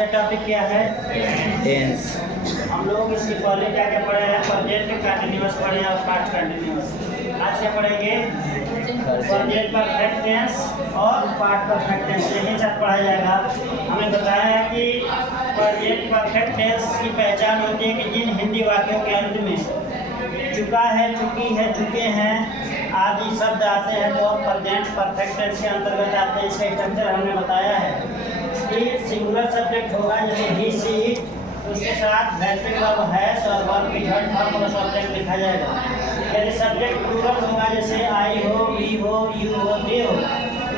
का टॉपिक क्या है? टेंस। हम लोग इसके पहले क्या क्या पढ़े हैं? प्रेजेंट कंटिन्यूअस पढ़े और पास्ट कंटिन्यूअस। आज क्या पढ़ेंगे? प्रेजेंट परफेक्ट टेंस और पास्ट परफेक्ट टेंस, एक ही साथ पढ़ा जाएगा। हमें बताया है कि प्रेजेंट परफेक्ट टेंस की पहचान होती है कि जिन हिंदी वाक्यों के अंत में चुका है, चुकी है, चुके हैं आदि शब्द आते हैं तो प्रेजेंट परफेक्ट टेंस के अंतर्गत आते हैं। इसका स्ट्रक्चर हमने बताया है कि सिंगुलर सब्जेक्ट होगा, जैसे ही सी, तो उसके साथ हेल्पिंग वर्ब हैज और वर्ब की थर्ड फॉर्म वाला सब्जेक्ट लिखा जाएगा। यदि सब्जेक्ट प्लूरल होगा, जैसे आई हो, वी हो, यू हो, दे हो,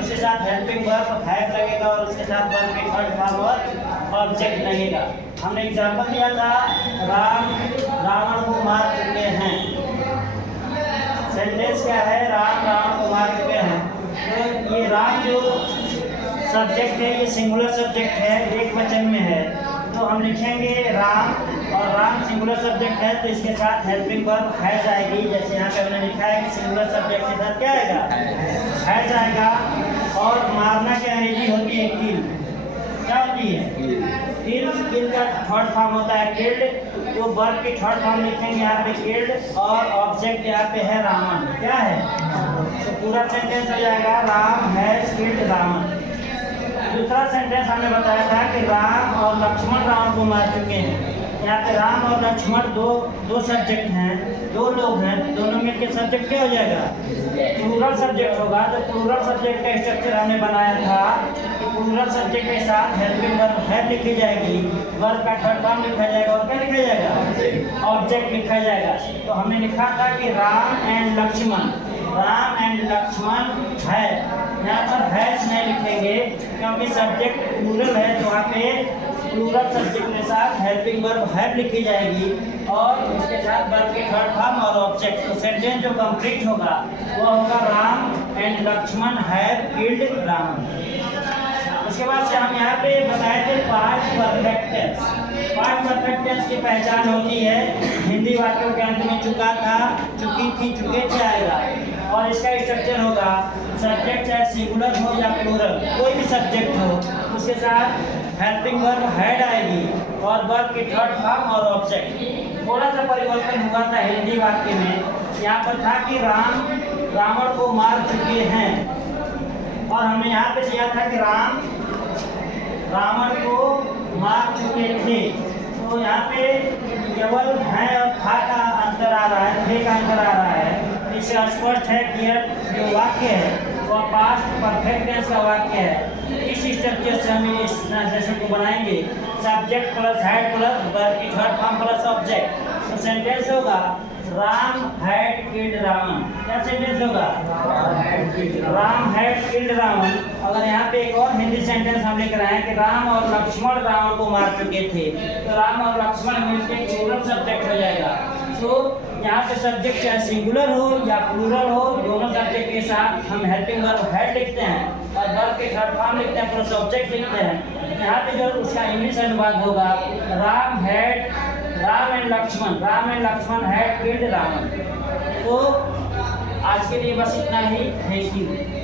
उसके साथ हेल्पिंग वर्ब हैव लगेगा और उसके साथ वर्ब की थर्ड फॉर्म और ऑब्जेक्ट लगेगा। हमने एग्जाम्पल दिया था, राम रावण को मार चुके हैं। सेंटेंस क्या है? राम रावण को मार चुके हैं। तो ये राम जो सब्जेक्ट है ये सिंगुलर सब्जेक्ट है, एक वचन में है, तो हम लिखेंगे राम, और राम सिंगुलर सब्जेक्ट है तो इसके साथ हेल्पिंग वर्ब हैज आएगी। जैसे यहाँ पे हमने लिखा है कि सिंगुलर सब्जेक्ट के साथ क्या आएगा? हैज आएगा। और मारना की अंग्रेजी होती है किल। क्या होती है? किल। किल का थर्ड फॉर्म होता है किल्ड, तो वर्ब की थर्ड फॉर्म लिखेंगे यहाँ पे किल्ड, और ऑब्जेक्ट यहाँ पे है रावण। क्या है? तो पूरा सेंटेंस हो जाएगा राम हैज किल्ड रावण। दूसरा सेंटेंस हमने बताया था कि राम और लक्ष्मण रावण को मार चुके हैं। यहाँ पे राम और लक्ष्मण दो सब्जेक्ट हैं, दो लोग हैं, दोनों मिलकर सब्जेक्ट क्या हो जाएगा? प्लूरल सब्जेक्ट होगा। तो प्लूरल सब्जेक्ट का स्ट्रक्चर हमने बनाया था कि प्लूरल सब्जेक्ट के साथ हेल्पिंग वर्ब हैव लिखी जाएगी, वर्ब का थर्ड फॉर्म लिखा जाएगा और क्या लिखा जाएगा? ऑब्जेक्ट लिखा जाएगा। तो हमने लिखा था कि राम एंड लक्ष्मण है। यहाँ पर हैज नहीं लिखेंगे क्योंकि सब्जेक्ट प्लूरल है, तो वहाँ पे प्लूरल सब्जेक्ट के साथ हेल्पिंग वर्ब हैव लिखी जाएगी और उसके साथ वर्ब की थर्ड फॉर्म और ऑब्जेक्ट। तो सेंटेंस जो कंप्लीट होगा वो होगा Ram and Lakshman have killed Ravan. उसके बाद से हम यहाँ पे बताए थे past perfect tense. Past perfect tense की पहचान होती है हिंदी वाक्यों के अंत में चुका था, चुकी थी, चुके थे आएगा, और इसका स्ट्रक्चर होगा सब्जेक्ट चाहे सिंगुलर हो या प्लूरल, कोई भी सब्जेक्ट हो, उसके साथ हेल्पिंग वर्ब हैड आएगी और वर्ब की थर्ड फॉर्म और ऑब्जेक्ट। थोड़ा सा परिवर्तन हुआ था हिंदी वाक्य में। यहाँ पर था कि राम रावण को मार चुके हैं, और हमने यहाँ पे दिया था कि राम रावण को मार चुके थे। तो यहाँ पे केवल है और था का अंतर आ रहा है, थे का अंतर आ रहा है। इससे स्पष्ट है क्लियर जो वाक्य है वह पास्ट परफेक्ट टेंस का वाक्य है। इस स्ट्रक्चर से हम इस ट्रांसलेशन को बनाएंगे, subject plus had plus verb की थर्ड फॉर्म प्लस ऑब्जेक्ट। तो सेंटेंस होगा राम हैड किल्ड रावण। क्या सेंटेंस होगा? Ram had killed Ravan. अगर यहाँ पे एक और हिंदी सेंटेंस हम लिख रहे हैं कि राम और लक्ष्मण रावण को मार चुके थे, तो राम और लक्ष्मण मिलकर प्लूरल सब्जेक्ट हो जाएगा। तो यहाँ पे सब्जेक्ट चाहे सिंगुलर हो या प्लूरल हो, दोनों सब्जेक्ट के साथ हम हेल्पिंग वर्ब हैड लिखते हैं और वर्ब के थर्ड फॉर्म लिखते हैं प्लस ऑब्जेक्ट लिखते हैं। यहाँ पे जो उसका इंग्लिश अनुवाद होगा Ram and Lakshman had killed Ravan. तो आज के लिए बस इतना ही। Thank you.